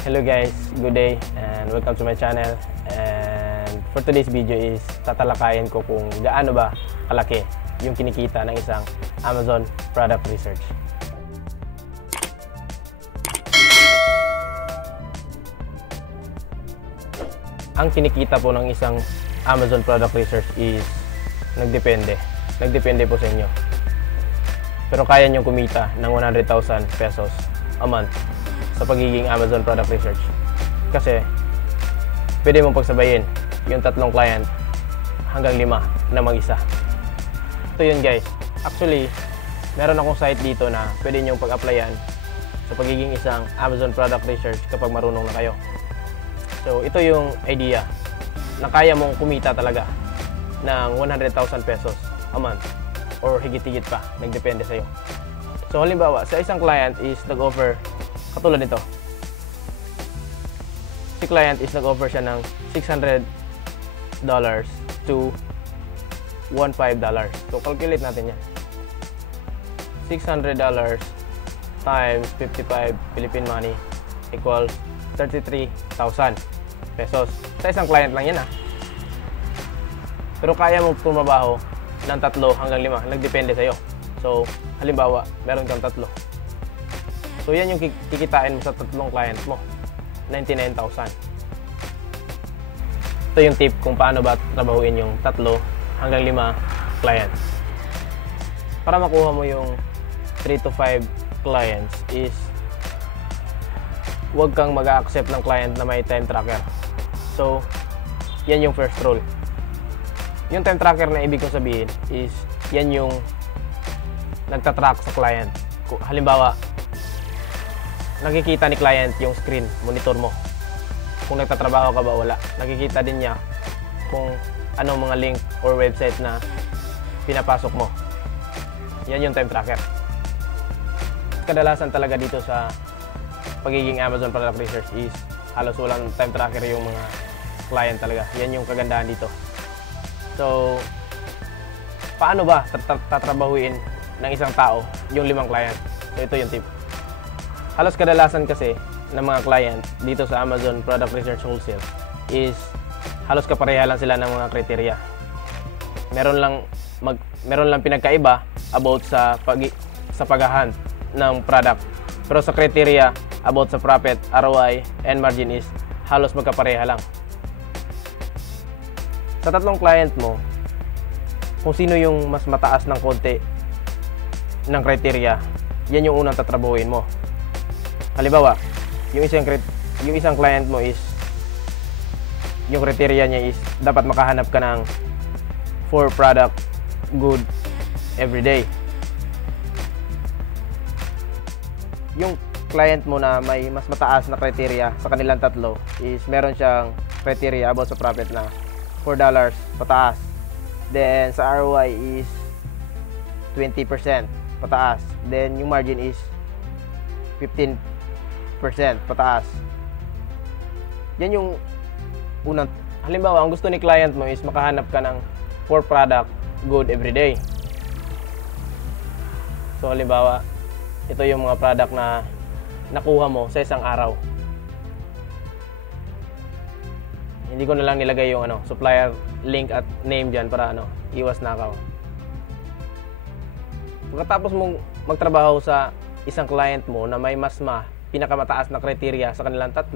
Hello guys, good day and welcome to my channel. And for today's video is tatalakayin ko kung gaano ba kalaki yung kinikita ng isang Amazon product research. Ang kinikita po ng isang Amazon product research is nagdepende po sa inyo. Pero kaya nyo kumita ng 100,000 pesos a month sa pagiging Amazon product research. Kasi pwede mong pagsabayin yung 3 client hanggang 5 na mag-isa. Ito yun guys. Actually, meron akong site dito na pwede nyong pag-applyan sa pagiging isang Amazon product research kapag marunong na kayo. So ito yung idea na kaya mong kumita talaga ng 100,000 pesos a month or higit-higit pa, nagdepende sa'yo. So halimbawa, sa isang client is nag-offer katulad nito. Si client is nag-offer siya ng $600 to $15. So calculate natin yan. $600 times 55 Philippine money equals 33,000 pesos. Sa isang client lang yan Pero kaya mo tumabaho ng 3 hanggang 5, nagdepende sa'yo. So, halimbawa, meron kang 3. So, yan yung kikitain mo sa 3 client mo. 99,000. Ito yung tip kung paano ba trabahuin yung 3 hanggang 5 clients. Para makuha mo yung 3 to 5 clients is huwag kang mag-accept ng client na may time tracker. So, yan yung first rule. Yung time tracker na ibig kong sabihin is yan yung nagtatrack sa client. Halimbawa, nakikita ni client yung screen, monitor mo. Kung nagtatrabaho ka ba wala. Nakikita din niya kung anong mga link or website na pinapasok mo. Yan yung time tracker. Kadalasan talaga dito sa pagiging Amazon product research is halos walang time tracker yung mga client talaga. Yan yung kagandahan dito. So, paano ba tatrabahuin ng isang tao yung 5 client? So, ito yung tip. Halos kadalasan kasi ng mga client dito sa Amazon Product Research Wholesale is halos kapareha lang sila ng mga kriteria. Meron lang pinagkaiba about sa paghahunt ng product. Pero sa kriteria about sa profit, ROI, and margin is halos magkapareha lang. Sa 3 client mo, kung sino yung mas mataas ng konti ng criteria, yan yung unang tatrabahuin mo. Halimbawa, yung isang client mo is yung criteria niya is dapat makahanap ka ng 4 product good every day. Yung client mo na may mas mataas na criteria sa kanilang 3 is meron siyang criteria about sa profit na $4 pataas. Then sa ROI is 20% pataas. Then yung margin is 15% pataas. Yan yung unang. Halimbawa, ang gusto ni client mo is makahanap ka ng 4 product good every day. So halimbawa, ito yung mga product na nakuha mo sa isang araw. Hindi ko na lang nilagay yung supplier link at name dyan para iwas nakaw. Pagkatapos mong magtrabaho sa isang client mo na may pinakamataas na criteria sa kanilang 3,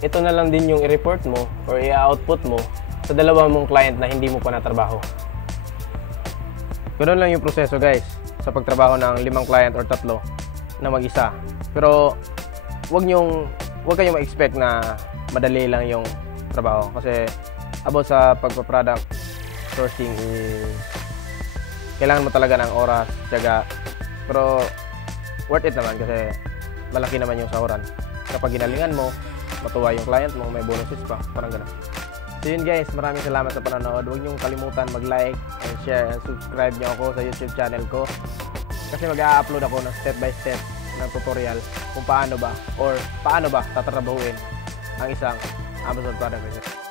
ito na lang din yung i-report mo or i-output mo sa 2 mong client na hindi mo pa natrabaho. Ganoon lang yung proseso guys sa pagtrabaho ng 5 client or 3 na mag-isa. Pero wag kayong ma-expect na madali lang yung trabaho kasi about sa pagpa-product sourcing is kailangan mo talaga ng oras, tiyaga. Pero worth it naman kasi malaki naman yung sahuran. Kapag ginalingan mo, matuwa yung client mo, may bonuses pa, parang gano'n. So yun guys, maraming salamat sa panonood. Huwag niyong kalimutan mag-like and share and subscribe niyo ako sa YouTube channel ko kasi mag-a-upload ako ng step by step ng tutorial kung paano ba tatrabahuin ang isang Amazon product research.